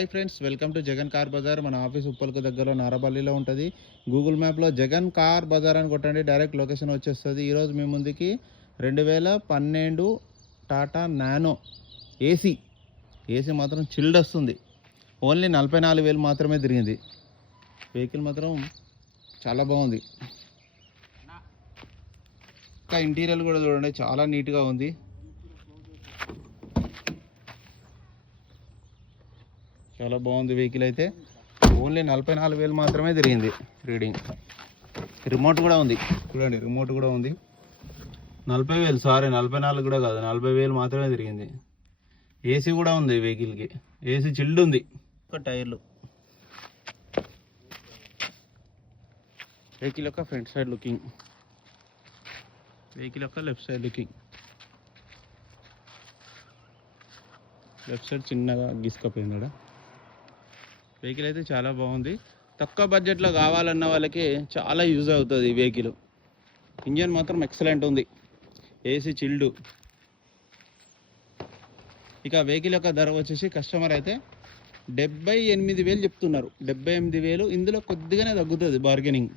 Hi friends, welcome to Jagan car Bazaar. మన office ఉప్పల్కు దగ్గరలో నారపల్లిలో ఉంటుంది. గూగుల్ మ్యాప్లో జగన్ కార్ బజార్ అని కొట్టండి, డైరెక్ట్ లొకేషన్ వచ్చేస్తుంది. ఈరోజు మీ ముందుకి 2012 టాటా నానో ఏసీ మాత్రం చిల్డ్ వస్తుంది. ఓన్లీ 44,000 మాత్రమే తిరిగింది. వెహికల్ మాత్రం చాలా బాగుంది. ఇంకా ఇంటీరియర్ కూడా చూడండి, చాలా నీట్గా ఉంది. చాలా బాగుంది వెహికల్ అయితే. ఓన్లీ 44,000 మాత్రమే తిరిగింది రీడింగ్. రిమోట్ కూడా ఉంది చూడండి, రిమోట్ కూడా ఉంది. 40,000, సారీ 44 కూడా కాదు, 40,000 మాత్రమే తిరిగింది. ఏసీ కూడా ఉంది వెహికల్కి, ఏసీ చిల్డ్ ఉంది. ఒక టైర్లు, వెహికల్ యొక్క ఫ్రంట్ సైడ్ లుకింగ్, వెహికల్ యొక్క left side looking. Left side చిన్నగా గిసుకపోయింది. వెహికల్ అయితే చాలా బాగుంది. తక్కువ బడ్జెట్లో కావాలన్న వాళ్ళకి చాలా యూజ్ అవుతుంది ఈ వెహికల్. ఇంజన్ మాత్రం ఎక్సలెంట్ ఉంది, ఏసీ చిల్డ్. ఇక వెహికల్ యొక్క ధర వచ్చేసి కస్టమర్ అయితే 78,000 చెప్తున్నారు. 78,000. ఇందులో కొద్దిగానే తగ్గుతుంది బార్గెనింగ్.